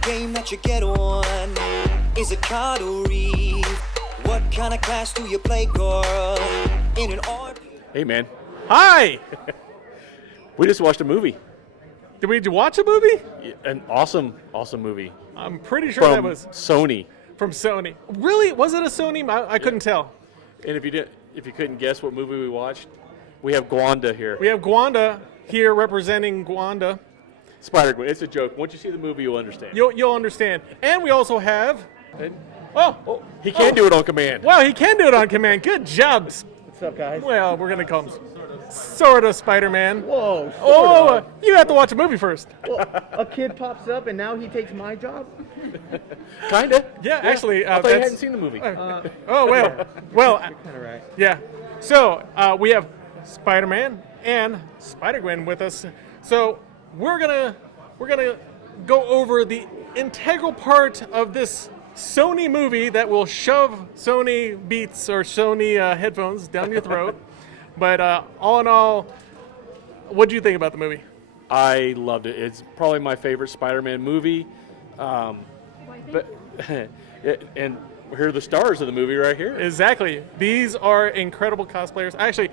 game that you get on? Is it card or read? What kind of class do you play, girl? In an art? Hey, man. Hi! We just watched a movie. Did we watch a movie? An awesome movie. I'm pretty sure From that was Sony. from Sony. Really? Was it a Sony? I couldn't tell. And if you couldn't guess what movie we watched, we have Gwanda here. We have Gwanda here representing Gwanda. Spider-Gwen. It's a joke. Once you see the movie, you'll understand. You'll understand. And we also have... Oh! He can do it on command. Wow, he can do it on command. Good job. What's up, guys? Well, we're going to call him sort of Spider-Man. Whoa. Oh, you have to watch a movie first. Well, a kid pops up and now he takes my job? Kinda. Yeah, actually. I thought you hadn't seen the movie. Oh, well. You're kind of right. Yeah. So, we have Spider-Man and Spider-Gwen with us. So, we're gonna go over the integral part of this Sony movie that will shove Sony Beats or Sony headphones down your throat. But all in all, what do you think about the movie? I loved it. It's probably my favorite Spider-Man movie. But and here are the stars of the movie right here. Exactly. These are incredible cosplayers. Actually,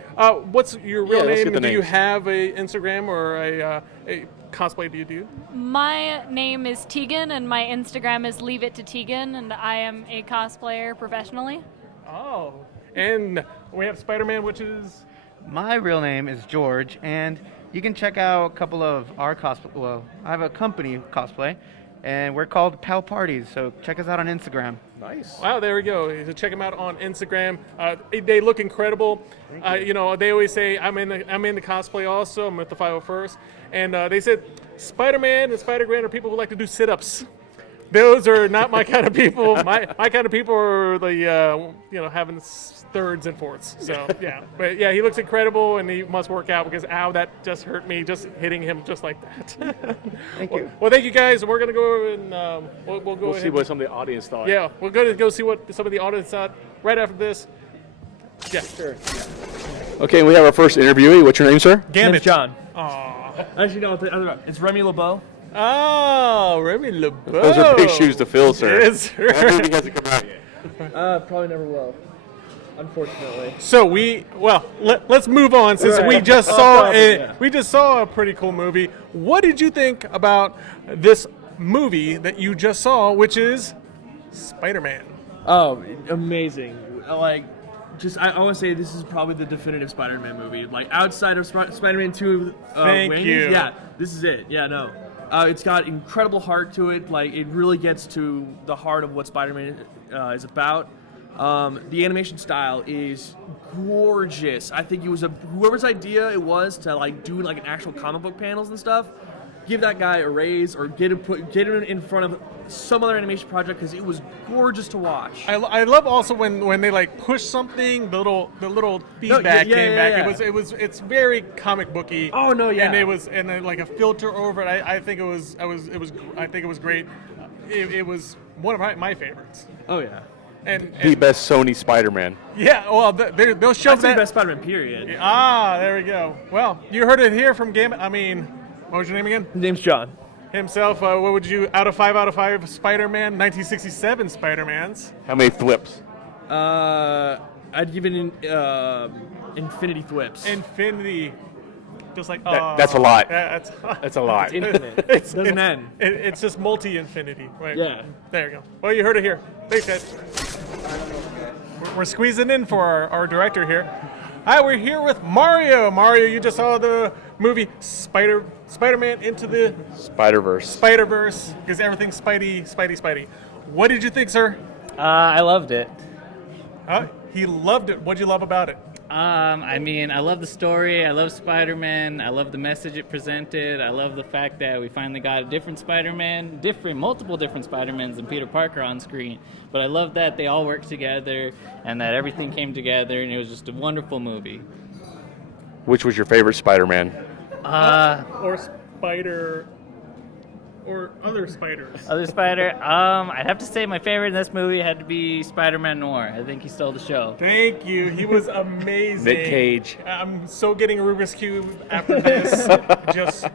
what's your real let's name? get the Do you names. have a Instagram or a cosplay do you do? My name is Tegan, and my Instagram is Leave It to Tegan, and I am a cosplayer professionally. Oh. And we have Spider-Man, which is... My real name is George, and you can check out a couple of our cosplay. Well, I have a company cosplay, and we're called Pal Parties, so check us out on Instagram. Nice. Wow, there we go. So check them out on Instagram. They look incredible. You know, they always say I'm in the cosplay also. I'm with the 501st, and they said Spider-Man and Spider-Gwen are people who like to do sit-ups. Those are not my kind of people. My kind of people are the having thirds and fourths. So yeah, but yeah, he looks incredible, and he must work out because that just hurt me, just hitting him just like that. Thank you. Well, thank you guys. We're gonna go and we'll go. We'll ahead see what some of the audience thought. Yeah, we're going to go see what some of the audience thought right after this. Yeah, sure. Okay, we have our first interviewee. What's your name, sir? Gambit. Name's John. Aww. Actually, no, it's Remy LeBeau. Oh, Remy LeBeau. Those are big shoes to fill, sir. Yes, sir. That movie hasn't come out yet. Probably never will, unfortunately. So let's move on since we just saw a pretty cool movie. What did you think about this movie that you just saw, which is Spider-Man? Oh, amazing! I want to say this is probably the definitive Spider-Man movie. Like outside of Spider-Man 2, Thank Raimi's, you. Yeah, this is it. Yeah, no. It's got incredible heart to it. Like it really gets to the heart of what Spider-Man is about. The animation style is gorgeous. I think it was whoever's idea it was to like do like an actual comic book panels and stuff. Give that guy a raise or get him in front of some other animation project because it was gorgeous to watch. I love also when they like push something, the little feedback came back. Yeah. It's very comic booky. Oh no, yeah. And then like a filter over it. I think it was great. It was one of my favorites. Oh yeah. And The best Sony Spider-Man. yeah, well they'll show That's the that. best Spider-Man period. There we go. Well, you heard it here from Gambit. I mean, what was your name again? His name's John. Himself. What would you out of 5 Spider-Man 1967 Spider-Mans? How many flips? I'd give it Infinity Thwips. Infinity. Just like That's a lot. Yeah, That's a lot. Infinite. It's Doesn't end. It's just multi-infinity. Right. Yeah. There you go. Well, you heard it here. Thanks, guys. We're squeezing in for our director here. Hi, we're here with Mario. Mario, you just saw the movie Spider-Man Into the Spider-Verse. Spider-Verse, because everything's Spidey. What did you think, sir? I loved it. He loved it. What'd you love about it? I mean, I love the story. I love Spider-Man. I love the message it presented. I love the fact that we finally got a different Spider-Man, multiple different Spider-Mans than Peter Parker on screen. But I love that they all worked together and that everything came together, and it was just a wonderful movie. Which was your favorite Spider-Man? Or Spider... Or other spiders. Other Spider, I'd have to say my favorite in this movie had to be Spider-Man Noir. I think he stole the show. Thank you. He was amazing. Nick Cage. I'm so getting a Rubik's Cube after this,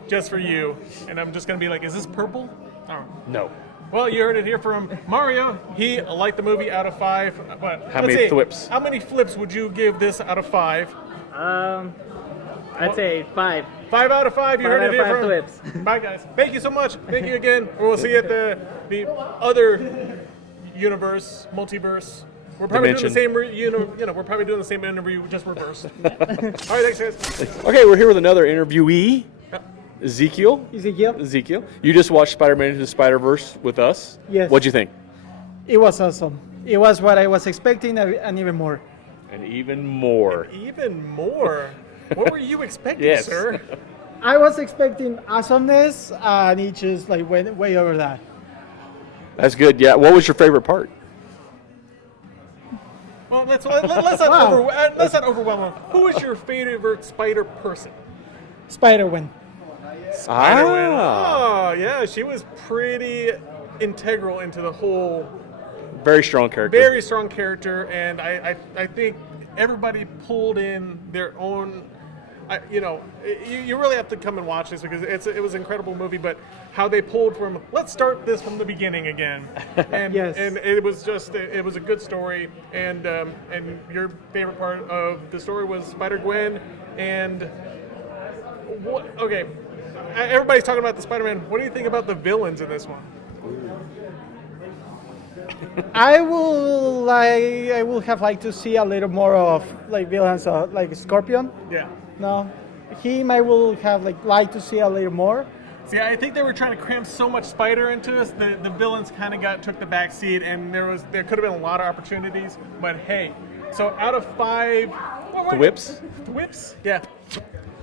just for you. And I'm just going to be like, is this purple? Oh. No. Well, you heard it here from Mario. He liked the movie out of 5. But How let's many see, flips? How many flips would you give this out of 5? I'd say 5. 5 out of 5. You 5 heard out it of here 5 from. flips. Bye, guys. Thank you so much. Thank you again. We'll see you at the other universe, multiverse. We're probably doing the same. We're probably doing the same interview, just reversed. All right, thanks, guys. Okay, we're here with another interviewee, Ezekiel. Ezekiel. You just watched Spider-Man Into the Spider-Verse with us. Yes. What'd you think? It was awesome. It was what I was expecting and even more. And even more. Even more. What were you expecting, Yes. sir? I was expecting awesomeness, and it just like went way over that. That's good. Yeah. What was your favorite part? Well, let's not overwhelm him. Who is your favorite spider person? Spider-Man. Spider-Man. Oh, yeah, she was pretty integral into the whole. Very strong character. Very strong character, and I think everybody pulled in their own. You really have to come and watch this because it was an incredible movie. But how they pulled from, let's start this from the beginning again, and Yes. and it was a good story. And your favorite part of the story was Spider-Gwen, and okay, everybody's talking about the Spider-Man. What do you think about the villains in this one? I will have liked to see a little more of like villains, like Scorpion. Yeah. No, will have liked to see a little more. See, I think they were trying to cram so much Spider into us. The villains kind of took the back seat, and there could have been a lot of opportunities. But hey, so out of 5, The whips? The whips? Yeah.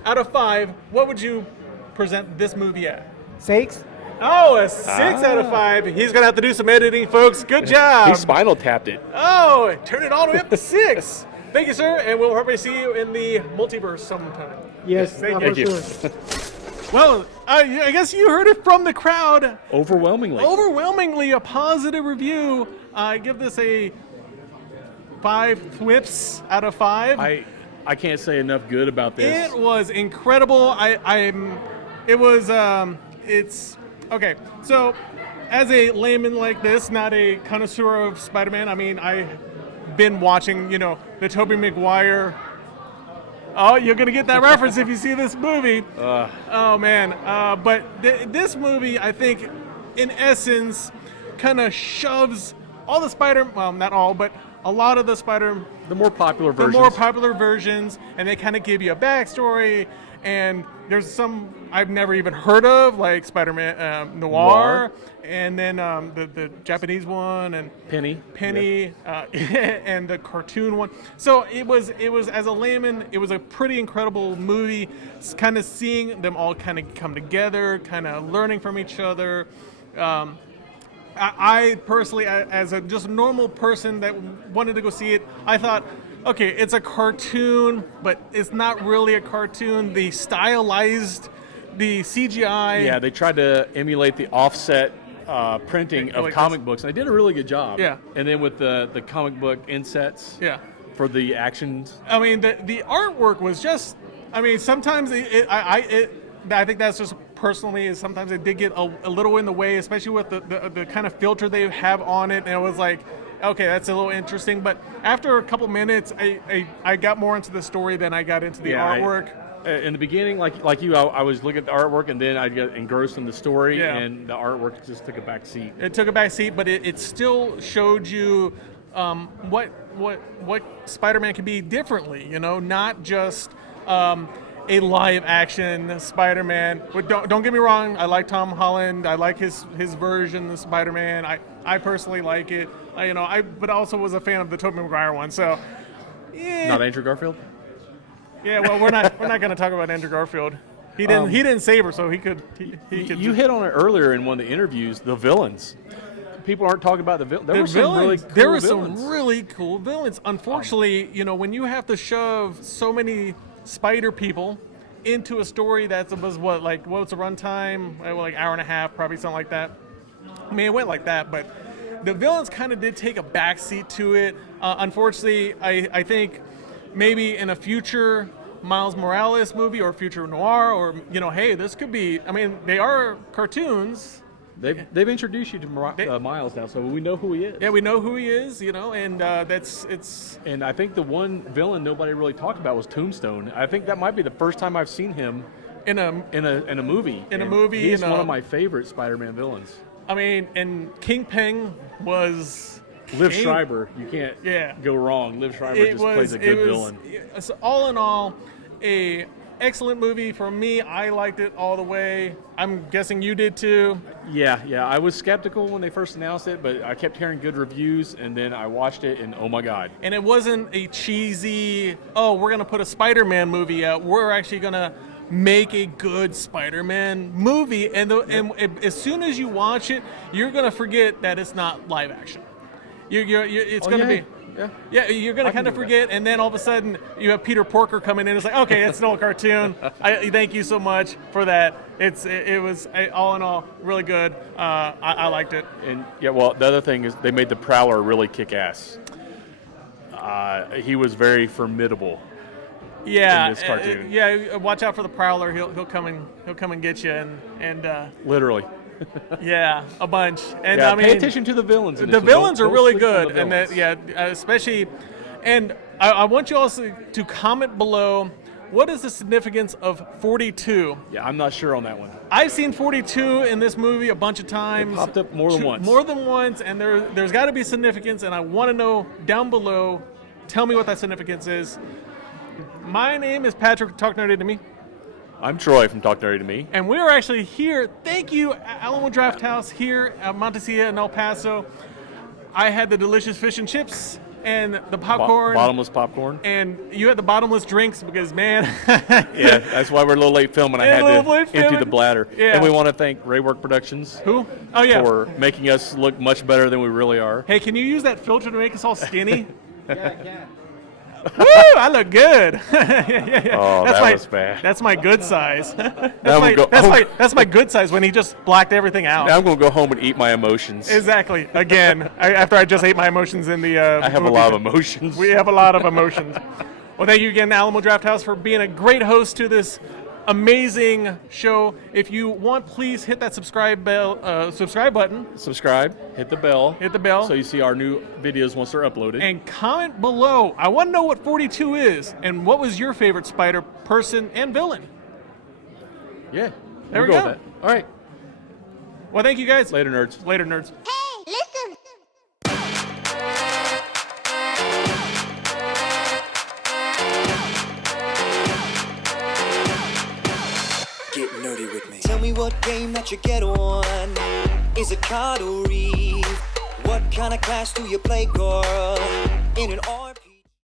Out of 5, what would you present this movie at? 6. Oh, a 6 out of 5. He's gonna have to do some editing, folks. Good job. He spinal tapped it. Oh, turn it all the way up to 6. Thank you, sir, and we'll probably see you in the multiverse sometime. Yes, Thank you. for sure. Well, I guess you heard it from the crowd. Overwhelmingly. Overwhelmingly a positive review. I give this a 5 whips out of 5. I can't say enough good about this. It was incredible. It's okay. So, as a layman like this, not a connoisseur of Spider-Man, I mean, I've been watching, the Tobey Maguire. Oh, you're gonna get that reference if you see this movie. Oh man! But this movie, I think, in essence, kind of shoves all the well, not all, but a lot of the more popular versions, and they kind of give you a backstory. And there's some I've never even heard of, like Spider-Man Noir, and then the Japanese one, and Penny, and the cartoon one. So it was as a layman, it was a pretty incredible movie. Kind of seeing them all kind of come together, kind of learning from each other. I personally, as a just normal person that wanted to go see it, I thought, okay, it's a cartoon, but it's not really a cartoon. The stylized, the CGI. Yeah, they tried to emulate the offset printing of like comic books, and they did a really good job. Yeah. And then with the comic book insets. Yeah. For the actions. I mean, the artwork was just. I mean, sometimes I think that's just personally is sometimes it did get a little in the way, especially with the kind of filter they have on it, and it was like, okay, that's a little interesting. But after a couple minutes, I got more into the story than I got into the artwork. In the beginning, like you, I was looking at the artwork, and then I got engrossed in the story, and the artwork just took a back seat. It took a back seat, but it still showed you what Spider-Man can be differently. Not just a live action Spider-Man. But don't get me wrong, I like Tom Holland. I like his version of Spider-Man. I personally like it. But also was a fan of the Tobey Maguire one. So, yeah. Not Andrew Garfield. Yeah, well, we're not going to talk about Andrew Garfield. He didn't save her, so he could. You hit on it earlier in one of the interviews. The villains. People aren't talking about the villains. There were some really cool villains. Unfortunately, when you have to shove so many spider people into a story what's the runtime? Like hour and a half, probably something like that. I mean, it went like that, but the villains kind of did take a backseat to it. Unfortunately, I think maybe in a future Miles Morales movie or future noir, or hey, this could be. I mean, they are cartoons, They've introduced you to Miles now, so we know who he is. Yeah, we know who he is, and it's. And I think the one villain nobody really talked about was Tombstone. I think that might be the first time I've seen him in a movie. In a movie, he's one of my favorite Spider-Man villains. I mean, and Kingpin was Liv Schreiber. You can't go wrong. Liv Schreiber plays a good villain. So all in all, a excellent movie for me. I liked it all the way. I'm guessing you did too. Yeah. I was skeptical when they first announced it, but I kept hearing good reviews, and then I watched it, and oh my god! And it wasn't a cheesy. Oh, we're gonna put a Spider-Man movie out. We're actually gonna make a good Spider-Man movie, and as soon as you watch it, you're gonna forget that it's not live action. It's gonna be. Yeah, you're gonna kind of forget, and then all of a sudden you have Peter Porker coming in. It's like, okay, it's an old cartoon. Thank you so much for that. It was all in all really good. I liked it. And well, the other thing is they made the Prowler really kick ass. He was very formidable. Yeah, in this cartoon. Yeah, watch out for the Prowler. He'll come and get you and literally. Yeah, a bunch. And yeah, I mean, pay attention to the villains. The villains are really good, and especially. And I want you also to comment below. What is the significance of 42? Yeah, I'm not sure on that one. I've seen 42 in this movie a bunch of times. It popped up more than once. More than once, and there's got to be significance, and I want to know down below. Tell me what that significance is. My name is Patrick, Talk Nerdy to Me. I'm Troy from Talk Nerdy to Me. And we're actually here. Thank you, Alamo Draft House here at Montecito in El Paso. I had the delicious fish and chips and the popcorn. Bottomless popcorn. And you had the bottomless drinks because, man. Yeah, that's why we're a little late filming. I had to empty the bladder. Yeah. And we want to thank Raywork Productions. Who? Oh, yeah. For making us look much better than we really are. Hey, can you use that filter to make us all skinny? Yeah, yeah. Woo! I look good. Yeah. Oh, that was bad. That's my good size. That's my good size when he just blacked everything out. Now I'm going to go home and eat my emotions. Exactly. Again, after I just ate my emotions in the. I have a lot of emotions. We have a lot of emotions. Well, thank you again, Alamo Draft House, for being a great host to this amazing show. If you want, please hit that subscribe button. Subscribe, hit the bell, so you see our new videos once they're uploaded. And comment below. I want to know what 42 is, and what was your favorite Spider person and villain. Yeah, there we go. With that. All right. Well, thank you guys. Later, nerds. Later, nerds. Hey, listen. Get nerdy with me. Tell me what game that you get on. Is it card or read? What kind of class do you play, girl? In an art